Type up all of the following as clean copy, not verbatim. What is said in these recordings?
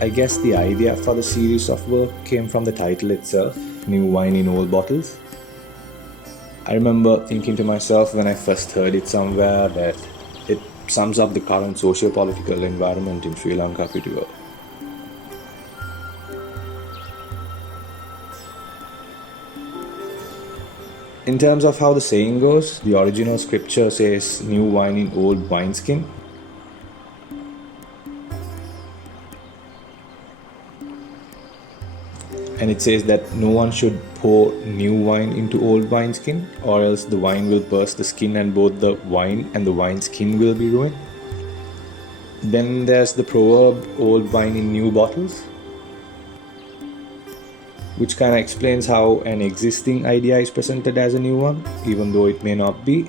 I guess the idea for the series of work came from the title itself, New Wine in Old Bottles. I remember thinking to myself when I first heard it somewhere that it sums up the current socio-political environment in Sri Lanka pretty well. In terms of how the saying goes, the original scripture says new wine in old wineskin. And it says that no one should pour new wine into old wineskin, or else the wine will burst the skin and both the wine and the wineskin will be ruined. Then there's the proverb, old wine in new bottles, which kind of explains how an existing idea is presented as a new one, even though it may not be.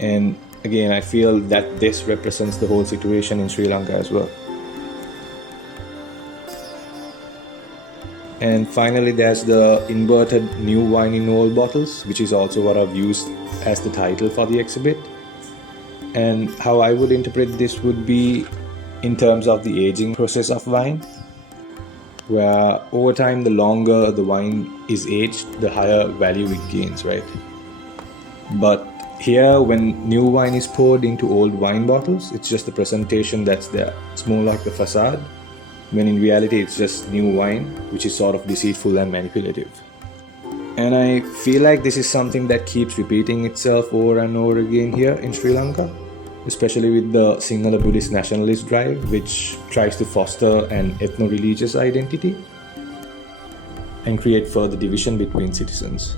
And again, I feel that this represents the whole situation in Sri Lanka as well. And finally, there's the inverted new wine in old bottles, which is also what I've used as the title for the exhibit. And how I would interpret this would be in terms of the aging process of wine, where over time, the longer the wine is aged, the higher value it gains, right? But here, when new wine is poured into old wine bottles, it's just the presentation that's there. It's more like the facade, when in reality it's just new wine, which is sort of deceitful and manipulative. And I feel like this is something that keeps repeating itself over and over again here in Sri Lanka, especially with the Sinhala Buddhist nationalist drive, which tries to foster an ethno-religious identity and create further division between citizens.